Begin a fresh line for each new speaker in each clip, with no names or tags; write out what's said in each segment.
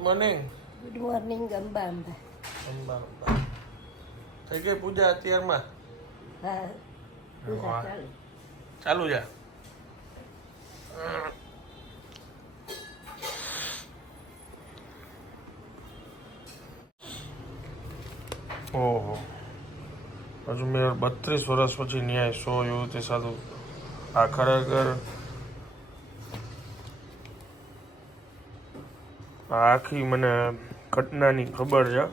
Morning
good morning Amba Amba
Amba Amba થઈ ગઈ પૂજા અત્યારમાં
હા પૂજા
વાહ.
ચાલુ
ચાલુ છે ઓહો હજુ મેં બત્રીસ વર્ષ પછી ન્યાય સો યુવતી સાધુ આ ખરેખર આખી મને ઘટનાની ખબર છે.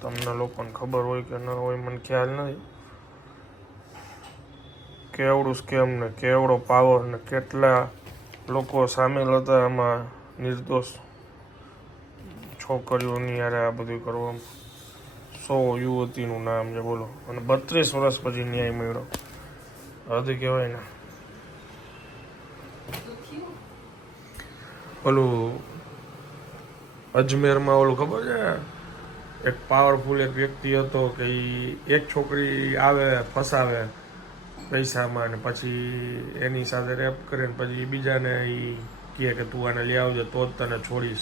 તમને લોકોને ખબર હોય કે ન હોય મને ખ્યાલ નથી. કેવડું સ્કેમ ને કેવડો પાવર ને કેટલા લોકો સામેલ હતા આમાં નિર્દોષ છોકરીઓની યારે આ બધું કરવામાં. સો યુવતીનું નામ છે બોલો. અને બત્રીસ વર્ષ પછી ન્યાય મળ્યો. હદ કહેવાય ને ઓલું અજમેરમાં ઓલું ખબર છે? એક પાવરફુલ એક વ્યક્તિ હતો કે એ એક છોકરી આવે, ફસાવે પૈસામાં ને પછી એની સાથે રેપ કરે ને પછી બીજાને એ કહે કે તું આને લઈ આવજે તો જ તને છોડીશ.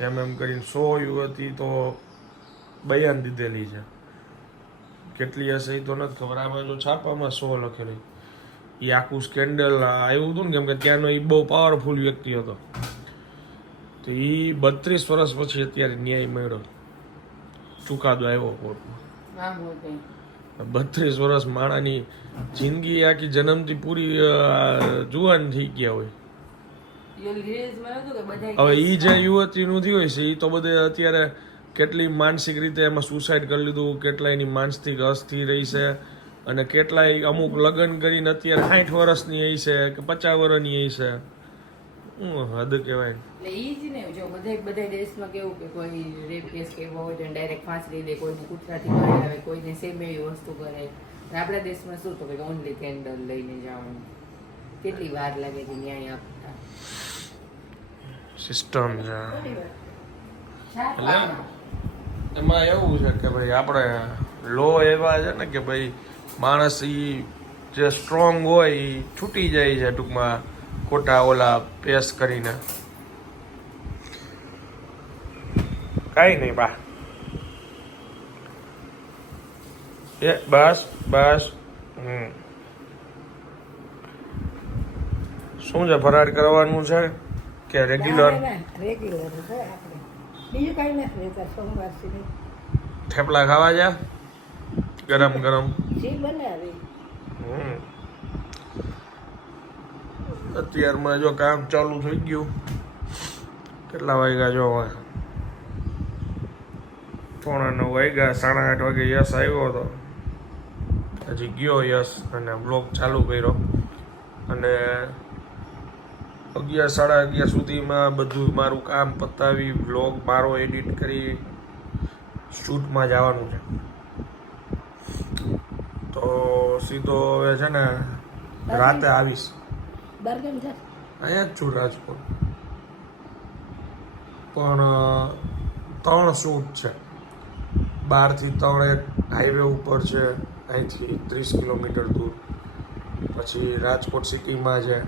એમ એમ કરીને સો યુવતી તો બયાન દીધેલી છે. કેટલી હશે એ તો નથી ખબર. આમાં જો છાપામાં સો લખેલી. એ આખું સ્કેન્ડલ આવ્યું હતું ને કેમ કે ત્યાંનો એ બહુ પાવરફુલ વ્યક્તિ હતો. તો એ બત્રીસ વર્ષ પછી અત્યારે ન્યાય મળ્યો. ચુકાદો આવ્યો કોર્ટમાં. બત્રીસ વર્ષ માણાની જિંદગી આખી જન્મથી પૂરી જુવાન થઈ ગયા હોય. હવે ઈ જે યુવતીનું થયું હોય છે એ તો બધે અત્યારે કેટલી માનસિક રીતે એમાં સુસાઇડ કરી લીધું કેટલા એની માનસિક અસ્થિર રહી છે અને કેટલાય અમુક લગ્ન કરીને અત્યારે સાઠ વર્ષની એ છે કે પચાસ વર્ષની એ છે. હું હદ કહેવાય.
એટલે ઈ જ ને જો બધા બધા દેશમાં કેવું કે કોઈ રેપ કેસ કે હોય તો ડાયરેક્ટ ફાંસી દે કોઈને કૂતરાથી મારી આવે કોઈને સેમ એવી વસ્તુ કરે. આપણા દેશમાં શું તો કે ઓનલી કેન્ડલ લઈને જવાનું. કેટલી વાર લાગે છે ન્યાય આપતા.
સિસ્ટમ છે.
એટલે
એમાં એવું છે કે ભાઈ આપણે લો એવા છે ને કે ભાઈ માણસ એ જે સ્ટ્રોંગ હોય એ છૂટી જાય છે ટૂંકમાં. ખોટા ઓલા પેસ કરીને. કાંઈ નહીં બા. એ બસ બસ. હમ. શું છે ફરાર કરવાનું છે કે રેગ્યુલર
રેગ્યુલર છે આપણે. બીજું કઈ નથી લેતા સોમવાર સુધી.
થેપલા ખાવા જા? ગરમ ગરમ.
જે બનાવી.
હમ. અત્યારમાં જો કામ ચાલુ થઈ ગયું. કેટલા વાગ્યા જો હવે? પોણા નવ વાગ્યા, સાડા આઠ વાગે યસ આવ્યો હતો. હજી ગયો યશ અને બ્લોગ ચાલુ કર્યો. અને અગિયાર સાડા અગિયાર સુધીમાં બધું મારું કામ પતાવી, બ્લોગ મારો એડિટ કરી શૂટમાં જવાનું છે. તો સીધો હવે છે ને રાતે આવીશ.
બરગમ છે
અહીંયા જ છું રાજકોટ. પણ ત્રણ શૂટ છે. બારથી ત્રણ એક હાઈવે ઉપર છે. અહીંથી ત્રીસ કિલોમીટર દૂર. પછી રાજકોટ સિટીમાં છે.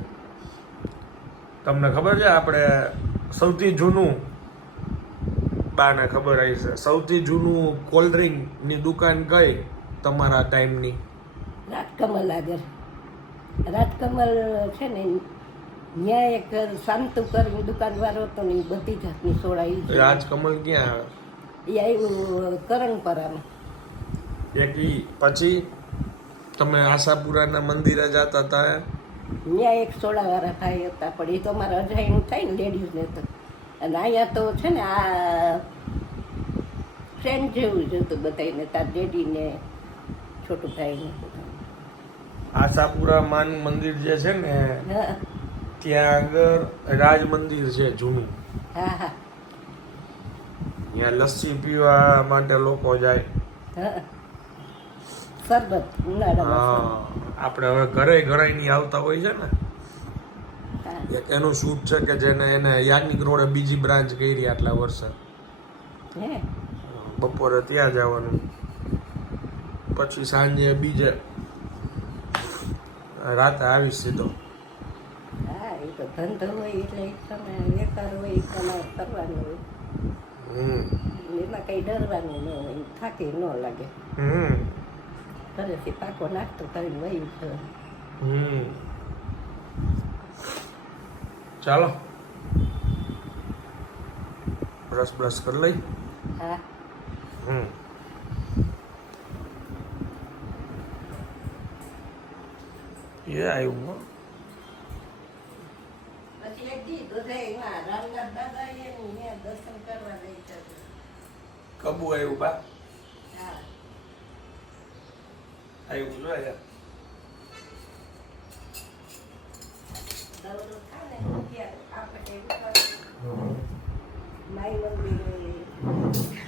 તમને ખબર છે આપણે સૌથી જૂનું? બાને ખબર આવી છે. સૌથી જૂનું કોલ્ડ ડ્રિંકની દુકાન કઈ તમારા ટાઈમની
રાજકમલ આગળ રાજકમલ છે ને ત્યાં એક શાંતુ કરીને દુકાનવાળો હતો ને એ બધી જાતની સોડા
રાજકમલ ક્યાં આવે?
ઈ આવ્યું કરણપરામાં.
એક પછી તમે આશાપુરાના મંદિરે જતા હતા
ત્યાં એક સોડાવાળા ભાઈ હતા પણ એ તો અમારા અજાયનું થાય ને લેડીઝને તો. અને અહીંયા તો છે ને આ ફ્રેન્ડ જેવું જ હતું બધાને તાર ડેડીને છોટું ભાઈને.
આશાપુરા માન મંદિર જે છે ને ત્યાં આગળ રાજ મંદિર છે જૂનું. ત્યાં લસ્સી પીવા માટે લોકો જાય.
હા.
આપણે હવે ઘરે ઘરે ની આવતા હોય છે ને એક એનું શૂટ છે કે જેને એને યાજ્ઞિક રોડે બીજી બ્રાન્ચ કરી આટલા વર્ષે. બપોરે ત્યાં જવાનું. પછી સાંજે બીજે રાતે આવીશ સીધો.
હા એ તો ધંધો હોય એટલે તમે વેપાર હોય પ્રમાણે કરવાનું હોય.
હમ.
એમાં કંઈ ડરવાનું ન હોય થાકી ન લાગે.
હમ.
ઘરેથી પાકો નાખતો કરીને વહી છે
હમ. ચાલો. બ્રશ બ્રશ કરી લઈ.
હા.
હમ એ આવ્યું હો.
પછી એક દી દુધાઈમાં રામનાથ દાદા એનું ત્યાં દર્શન કરવા લઈ જતો
કબુ આવ્યું બા
હા
આવ્યું જો યાર
દવડો થાય ને ત્યારે આપણે ઉપર માઈ મંદિરે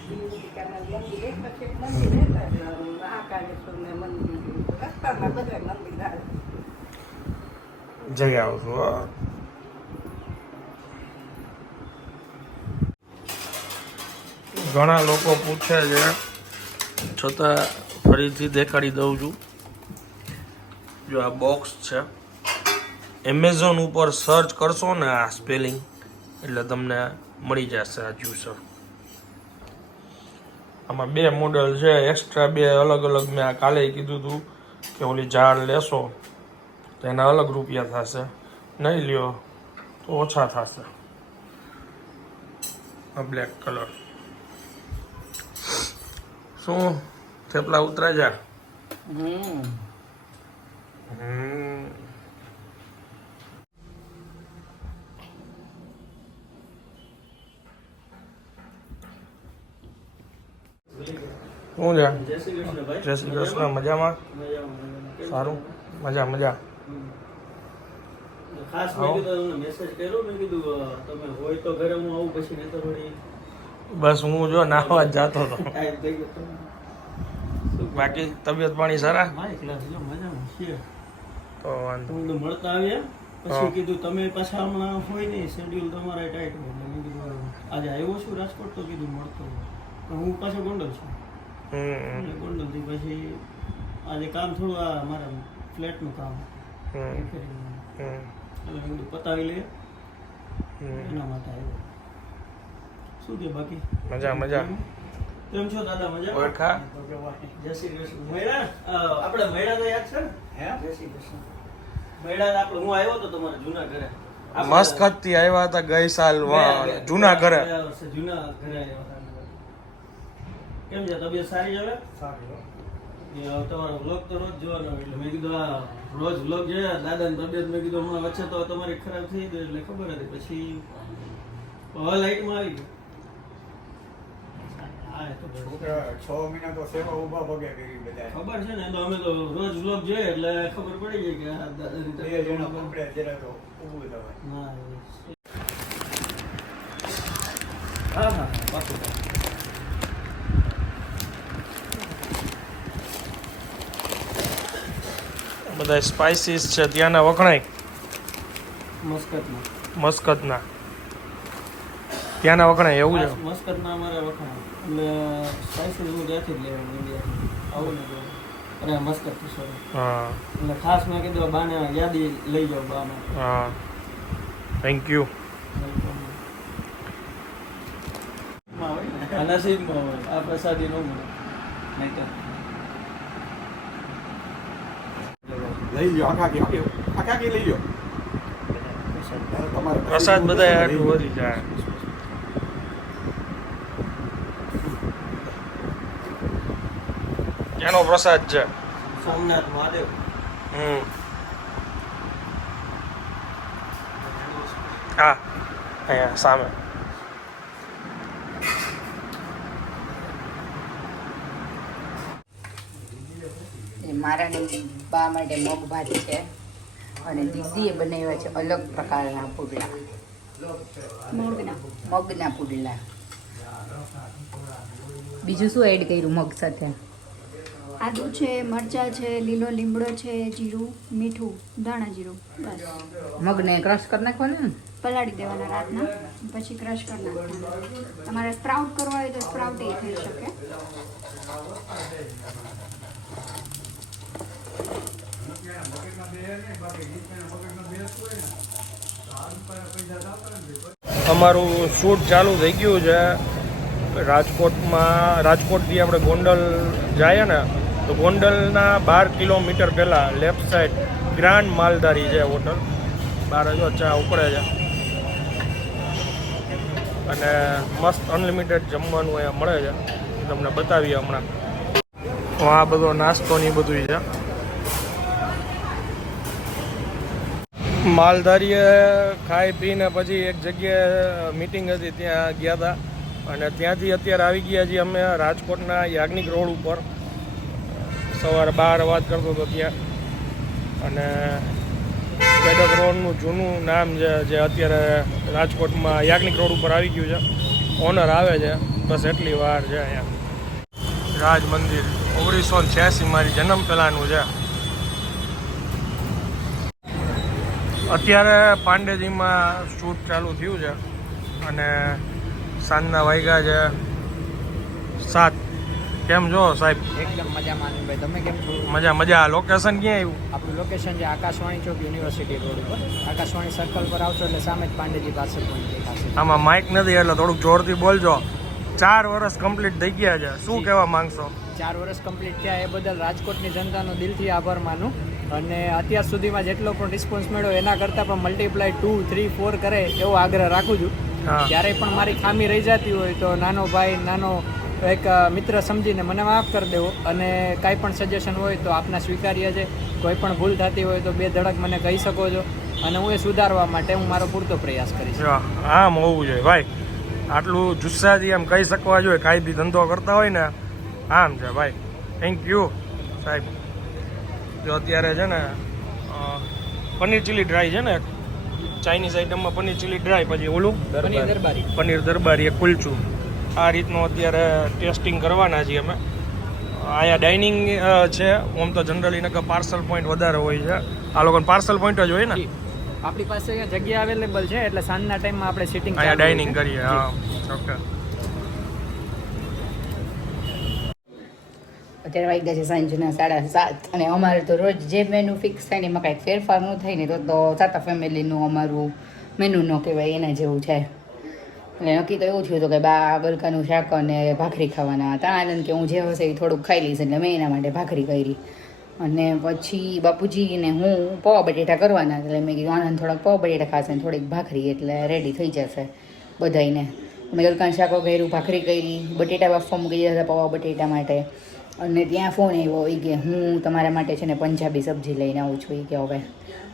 દીવકાના મંદિર એક પછી એક મંદિર હતા જ. મહાકાળેશ્વરના મંદિર રસ્તામાં બધા મંદિર આવે
જઈ આવું છું. ઘણા લોકો પૂછે છે છતાં ફરીથી દેખાડી દઉં છું. જો આ બોક્સ છે. એમેઝોન ઉપર સર્ચ કરશો ને આ સ્પેલિંગ એટલે તમને મળી જશે આ જ્યુસર આમાં બે મોડલ છે એક્સ્ટ્રા બે અલગ અલગ મેં આ કાલે કીધું હતું કે ઓલી ઝાડ લેશો. તો એના અલગ રૂપિયા થશે. નહીં લ્યો તો ઓછા થશે. આ બ્લેક કલર શું? થેપલા ઉતરા જા. શું છે?
જય શ્રી કૃષ્ણ
મજામાં. સારું મજા મજા.
ખાસ મેં કીધું તમને મેસેજ કર્યો મેં કીધું તમે હોય તો ઘરે હું આવું પછી નહીં તો વળી
બસ હું જો નાવા જ જાતો હતો. બાકી તબિયત પાણી સારા? તો વાંધો.
મળતા આવ્યા પછી કીધું તમે પાછા હમણાં હોય નહીં શેડ્યુલ તમારા ટાઈટ હોય. એટલે મેં કીધું આજે આવ્યો છું રાજકોટ તો કીધું મળતો. હું પાછો ગોંડલ છું. એટલે ગોંડલથી પછી આજે કામ થોડું આ મારા ફ્લેટનું કામ. રિપેરિંગનું. એટલે મેં કીધું પતાવી લઈએ. એના માટે આવ્યો. શું કે બાકી?
મજા મજા.
કેમ છો દાદા મજા
ઓળખા.
જય શ્રી કૃષ્ણ. મૈડા અ, આપણે મૈડા તો યાદ છે ને? જય શ્રી કૃષ્ણ. મૈડા આપણે હું આવ્યો તો તમારા જૂના ઘરે.
મસ્કતથી આવ્યા હતા ગઈ સાલ જૂના ઘરે.
જૂના ઘરે આવ્યા હતા કેમ છે તબિયત સારી છે હવે? હવે તમારો વ્લોગ તો રોજ જોવાનો એટલે મેં કીધું આ રોજ વ્લોગ જોયા દાદાની તબિયત મેં કીધું હમણાં વચ્ચે તો તમારી ખરાબ થઈ ગઈ એટલે ખબર હતી. પછી હવે લાઈટમાં આવી ગયું. હા, એ તો
છ મહિના તો સેવા ઊભા પગે કરી બધા.
ખબર છે ને તો અમે તો રોજ વ્લોગ જોઈએ એટલે ખબર પડી જાય કે હા હા
બે
તબિયત
જણા
બરોબર.
પકડ્યા ત્યારે તો ઊભું થવાય
ના, એ- હા હા હા પાકું પાકું.
બધા સ્પાઇસીસ છે ત્યાંના વખણાય
મસ્કતમાં
મસ્કતના. ત્યાંના વખણાય એવું છે?
મસ્કતના અમારે વખણાય એટલે સ્પાઇસીસ હું ત્યાંથી જ લેવાનું ઇન્ડિયાથી આવું ને અરે મસ્કતથી સોરી
હા.
એટલે ખાસ મેં કીધું બાને યાદી લઈ જાઓ બાને.
હા. થેન્ક યુ
નસીબમાં હોય આ પ્રસાદી ન મળે. નહીં તો
લઈ લ્યો આખા કે આખા કે લઈ લ્યો. તમારે
પ્રસાદ બધા આટલું વધી જાય. એનો પ્રસાદ છે.
સોમનાથ મહાદેવ.
હમ. હા અહીંયા સામે.
મારા ને બા માટે મગ ભાત છે. અને દીદીએ બનાવ્યા છે અલગ પ્રકારના પુડલા.
મગના.
પુડલા. બીજું શું એડ કર્યું મગ સાથે?
આદુ છે મરચા છે લીલો લીમડો છે જીરું મીઠું ધાણા જીરું બસ.
મગને ક્રશ કરી નાખવાનું? ને
પલાળી દેવાના રાતના પછી ક્રશ કરી નાખવાના. તમારે સ્પ્રાઉટ કરવા હોય તો સ્પ્રાઉટ એ થઈ શકે.
અમારું શૂટ ચાલુ થઈ ગયું છે. રાજકોટમાં, રાજકોટથી આપણે ગોંડલ જઈએ ને, તો ગોંડલના બાર કિલોમીટર પહેલાં લેફ્ટ સાઈડ ગ્રાન્ડ માલધારી છે હોટલ બાર જો ચા ઉપડે છે. અને મસ્ત અનલિમિટેડ જમવાનું અહીંયા મળે છે. તમને બતાવીએ હમણાં. આ બધો નાસ્તો ને બધું છે. માલધારીએ ખાઈ પીને પછી એક જગ્યાએ મિટિંગ હતી, ત્યાં ગયા હતા અને ત્યાંથી અત્યારે આવી ગયા છીએ અમે રાજકોટના યાજ્ઞિક રોડ ઉપર. સવારે બાર વાત કરતો હતો ત્યાં. અને પેડક રોડનું જૂનું નામ છે, જે અત્યારે રાજકોટમાં યાજ્ઞિક રોડ ઉપર આવી ગયું છે. ઓનર આવે છે, બસ એટલી વાર છે અહીંયા. રાજ મંદિર, ઓગણીસો છ્યાસી મારી જન્મ પહેલાંનું છે. અત્યારે પાંડેજીમાં શૂટ ચાલુ થયું છે અને સાંજના વાગ્યા છે સાત. કેમ જો સાહેબ?
એકદમ મજામાં આનંદભાઈ તમે કેમ છો?
મજા મજા. લોકેશન ક્યાં આવ્યું?
આપણું લોકેશન છે આકાશવાણી ચોક યુનિવર્સિટી રોડ ઉપર. આકાશવાણી સર્કલ પર આવશો એટલે સામે જ પાંડેજી પાસે પણ
આમાં માઇક નથી એટલે થોડુંક જોરથી બોલજો. ચાર વર્ષ કમ્પ્લીટ થઈ ગયા છે. શું કહેવા માંગશો?
ચાર વર્ષ કમ્પ્લીટ થયા એ બદલ રાજકોટની જનતાનો દિલથી આભાર માનું. અને અત્યાર સુધીમાં જેટલો પણ રિસ્પોન્સ મળ્યો એના કરતાં પણ મલ્ટીપ્લાય ટુ થ્રી ફોર કરે એવો આગ્રહ રાખું છું. ક્યારે પણ મારી ખામી રહી જતી હોય તો નાનો ભાઈ નાનો એક મિત્ર સમજીને મને માફ કરી દેવો અને કાંઈ પણ સજેશન હોય તો આપના સ્વીકાર્ય છે. કોઈ પણ ભૂલ થતી હોય તો બે ધડક મને કહી શકો છો અને હું એ સુધારવા માટે હું મારો પૂરતો પ્રયાસ કરીશ.
આમ હોવું જોઈએ. ભાઈ આટલું જુસ્સાથી આમ કહી શકવા જોઈએ કાંઈ બી ધંધો કરતા હોય ને આમ છે ભાઈ. થેન્ક યુ સાહેબ. જો અત્યારે છે ને પનીર ચીલી ડ્રાય છે ને ચાઇનીઝ આઈટમમાં પનીર ચીલી ડ્રાય પછી ઓલું
પનીર દરબારી.
પનીર દરબારી એક કુલચું આ રીતનું અત્યારે ટેસ્ટિંગ કરવાના છીએ અમે. અહીંયા ડાઇનિંગ છે. ઓમ તો જનરલી નકર પાર્સલ પોઈન્ટ વધારે હોય છે. આ લોકોને પાર્સલ પોઈન્ટ જ હોય ને?
આપણી પાસે અહીંયા જગ્યા અવેલેબલ છે એટલે સાંજના ટાઈમમાં આપણે સિટિંગ
અહીંયા ડાઇનિંગ કરીએ હા. ઓકે
અત્યારે વાગ્યા છે સાંજના સાડા સાત. અને અમારે તો રોજ જે મેનુ ફિક્સ થાય ને એમાં કાંઈક ફેરફાર ન થાય ને તો તો સાતા ફેમિલીનું અમારું મેનુ ન કહેવાય, એના જેવું છે. એટલે નક્કી તો એવું થયું હતું કે બા ગલકાનું શાક અને ભાખરી ખાવાના હતા. આનંદ કે હું જે હશે એ થોડુંક ખાઈ લઈશ એટલે મેં એના માટે ભાખરી કરી. અને પછી બાપુજીને હું પૌવા બટેટા કરવાના એટલે મેં કીધું આનંદ થોડાક પૌવા બટેટા ખાશે ને થોડીક ભાખરી એટલે રેડી થઈ જશે બધાઈને મેં ગલકાન શાકો કર્યું ભાખરી કરી, બટેટા બાફવા મૂકી દીધા પૌવા બટેટા માટે. અને ત્યાં ફોન આવ્યો એ કે હું તમારા માટે છે ને પંજાબી સબ્જી લઈને આવું છું એ કે હવે.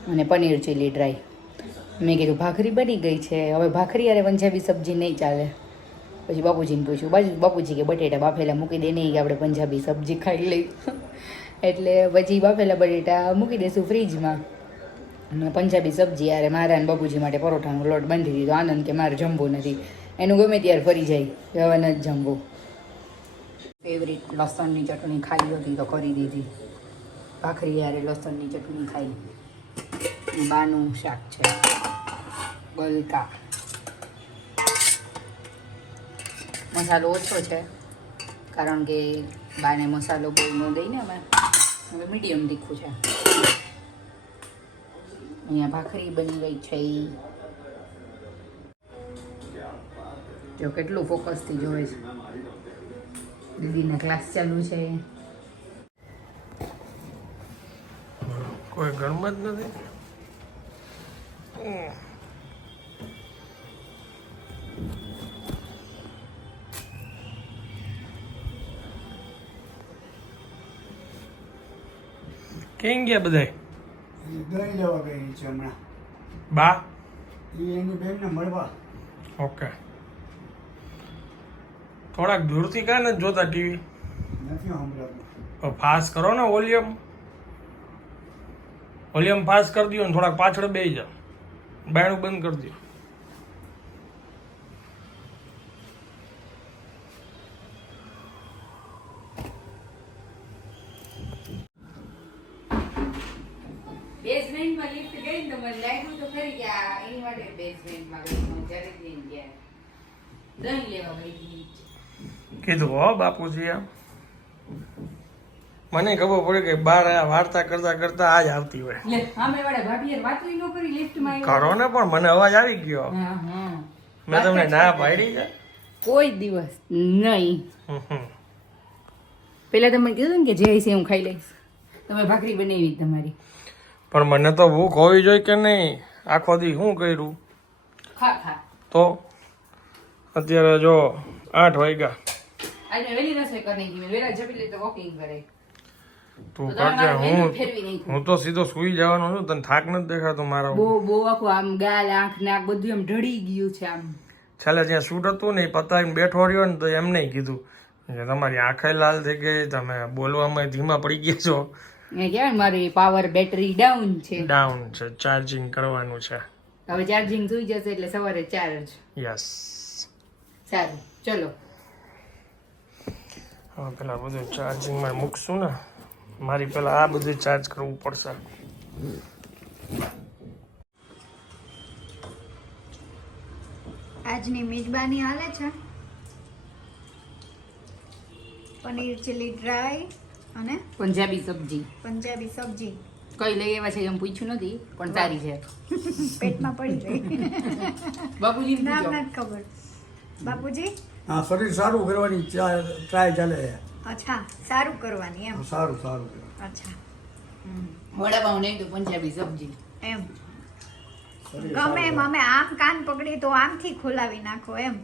અને પનીર ચીલી ડ્રાય મેં કીધું, ભાખરી બની ગઈ છે. હવે ભાખરી અરે પંજાબી સબ્જી નહીં ચાલે. પછી બાપુજીને પૂછ્યું, બાજુ, બાપુજી કે બટેટા, બાફેલા મૂકી દે નહીં કે આપણે પંજાબી સબ્જી ખાઈ લઈ એટલે પછી બાફેલા બટેટા મૂકી દઈશું ફ્રીજમાં. અને પંજાબી સબ્જી યારે મારા અને બાપુજી માટે પરોઠાનો લોટ બાંધી દીધો. આનંદ કે મારે જમવું નથી. એનું ગમે ત્યારે ફરી જાય. હવે નથી જમવું. ફેવરિટ લસણની ચટણી ખાઈ હતી તો કરી દીધી. ભાખરી યારે લસણની ચટણી ખાઈ. બાનું શાક છે. ગલકા. મસાલો ઓછો છે, કારણ કે બાને મસાલો બહુ ન દઈને અમે હવે મીડિયમ તીખું છે. અહીંયા ભાખરી બની ગઈ છે જો કેટલું ફોકસથી જોવે છે. દીદીના ક્લાસ ચાલુ છે
કોઈ ઘરમાં જ નથી. કેમ ગયા બધાય?
દહીં લેવા ગઈ છે હમણાં.
બા?
એ એની બેનને મળવા.
ઓકે. થોડાક દૂરથી કાં નથી જોતા ટીવી ફાસ્ટ કરો ને વોલ્યુમ. વોલ્યુમ ફાસ્ટ કરી દો ને થોડાક પાછળ બેસી જાઓ. બાયણું બંધ કરી દો
બેઝમેન્ટમાં લિફ્ટ ગઈ ને તો મને લાગ્યું તો ખરી કે આ એની માટે બેઝમેન્ટમાં ગઈ હું જ્યારે જઈને ગયા. દહીં લેવા ગઈ હતી.
કીધું હો બાપુજી એમ. મને ખબર પડે કે બાર વાર્તા કરતા કરતા આજ આવતી હોય.
કરી
ને પણ મને અવાજ આવી ગયો.
હા હા.
મેં તમને ના પાડી છે?
કોઈ દિવસ નહીં. પેલા તમે કીધું ને કે જે હશે હું ખાઈ લઈશ. તમે ભાખરી બનાવી તમારી.
પણ મને તો ભૂખ હોવી જોઈએ કે નહીં? આખો દી શું કર્યું?
ખા ખા.
તો અત્યારે જો આઠ વાગ્યા.
આજે વેલી રસોઈ કરી નાખી મેં વેલા જમી લે વોકિંગ કરે.
તો
તમે
કરજે
મારું menu
હું હું તો સીધો સુઈ જવાનો છું તને થાક નથી દેખાતો મારો
બહુ બહુ આખું આમ ગાલ આંખ નાક બધું આમ ઢળી ગયું છે આમ.
છેલ્લે જ્યાં શૂટ હતું ને એ પતાવીને બેઠો રહ્યો ને તો એમ નહીં કીધું. કે તમારી આંખે લાલ થઈ ગઈ તમે બોલવામાં ધીમા પડી ગયા છો.
એ કહેવાય મારી પાવર બેટરી ડાઉન છે.
ડાઉન છે ચાર્જિંગ કરવાનું છે.
હવે ચાર્જિંગ થઈ જશે એટલે સવારે ચાર્જ.
યસ
સારું ચલો.
હવે પેલા બધું ચાર્જિંગમાં મૂકશું ને. મારી પેલા આ બધું ચાર્જ કરવું પડશે.
આજની મિજબાની હાલે છે. પનીર ચીલી ડ્રાય અને
પંજાબી સબ્જી.
પંજાબી સબ્જી.
કઈ લઈ આવ્યા છે એમ પૂછ્યું નથી પણ સારી છે.
પેટમાં પડી ગઈ
બાપુજી
નામ નથી ખબર. બાપુજી?
હા શરીર સારું કરવાની ટ્રાય ચાલે છે.
અચ્છા સારું કરવાની એમ?
સારું સારું
અચ્છા.
વડાપાઉં નહીં તો પંજાબી સબ્જી.
એમ. ગમે એમ અમે આમ કાન પકડી તો આમથી ખોલાવી નાખો એમ.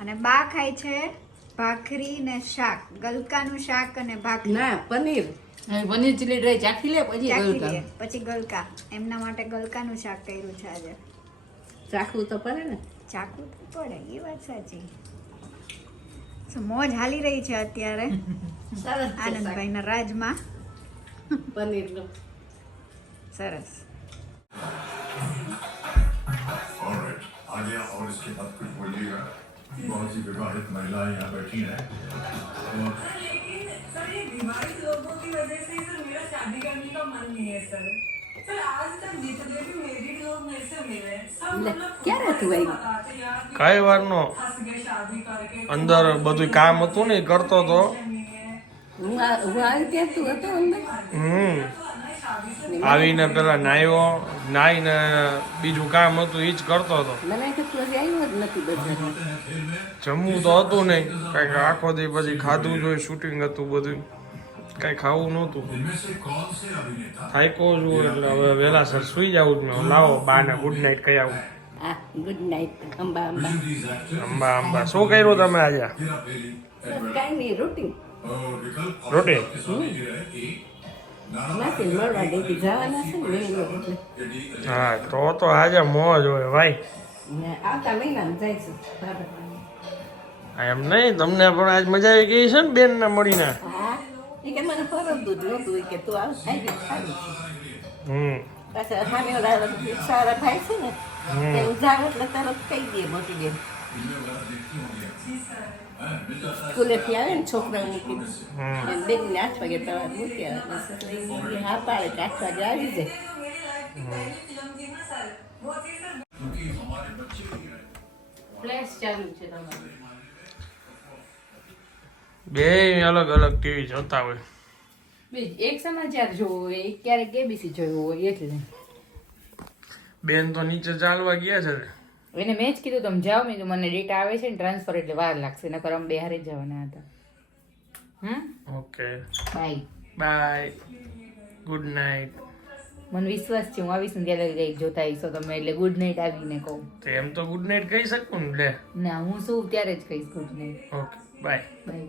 અને બા ખાય છે ભાખરી ને શાક ગલકાનું શાક અને ભાખરી.
ના પનીર.
પનીર ચીલી ડ્રાય ચાખી લે પછી
ચાખી પછી ગલકા. એમના માટે ગલકાનું શાક કર્યું છે આજે.
ચાખવું તો પડે ને.
ચાકુ તો પડે એ વાત સાચી So, મોજ હાલી રહી છે અત્યારે
સરસ છે શાક.
આનંદભાઈના રાજમાં
પનીરનું
સરસ
Alright, आलिया और इसके बाद कुछ बोलिएगा बहुत सी विवाहित महिलाएं यहाँ बैठी हैं और
લે, ક્યારે તું આવી
કઈ વારનો અંદર બધું કામ હતું ને એ કરતો હતો
હું અંદર હું કામ હતું ને કરતો તો
હમ આવીને પેલા નાહ્યો નાહીને બીજું કામ હતું એ જ કરતો હતો
મને કે તું હજી આવ્યો જ નથી બજારમાં
જમવું તો હતું નહીં કે આખો દી પછી ખાધું જોઈએ શૂટિંગ હતું બધું. કાંઈ ખાવું નહોતું. થાયકો છું એટલે હવે વહેલાસર સુઈ જાવું જ મેં લાવો બાને ગુડ નાઇટ કઈ આવું.
Good night Amba Amba. Amba
Amba. શું કર્યું તમે આજે?
કાંઈ નહીં રોટી. રોટી?
હા તો તો આજે મોજ હોય ભાઈ. એમ નહીં તમને પણ આજ મજા આવી ગઈ છે ને બેન ને મળીને
એ કે મને ફરતું જ નહોતું કે તું આવું થાય ગયું સારું
હમ
પાછા સામે સારા થાય છે ને તે ઉજાવે એટલે તરત કહી દે મોટી બેન સ્કૂલેથી આવે ને છોકરાઓ મૂકીને બેન ને આઠ વાગે તમારે મૂકી આવે હા પાડે કે આઠ વાગે આવી જાય
ફ્લેશ ચાલુ છે તમારું
બે અલગ અલગ ટીવી જોતા હોય.
એક સમાચાર જોવો હોય એક ક્યારેક કેબીસી જોયું હોય એટલે.
બેન તો નીચે ચાલવા ગયા છે
એને મેં જ કીધું તમે જાઓ. મેં મને ડેટા આવે છે ને ટ્રાન્સફર એટલે વાર લાગશે નકર અમે બે હારે જવાના હતા. હમ?
Okay.
Bye
bye good night
મને વિશ્વાસ છે હું આવીશ ને ત્યારે કંઈક જોતા આવીશો તમે એટલે ગુડ નાઇટ આવીને કહું.
એમ તો ગુડ નાઇટ કહી શકું ને
ના હું શું ત્યારે જ કહીશ good night
okay bye
bye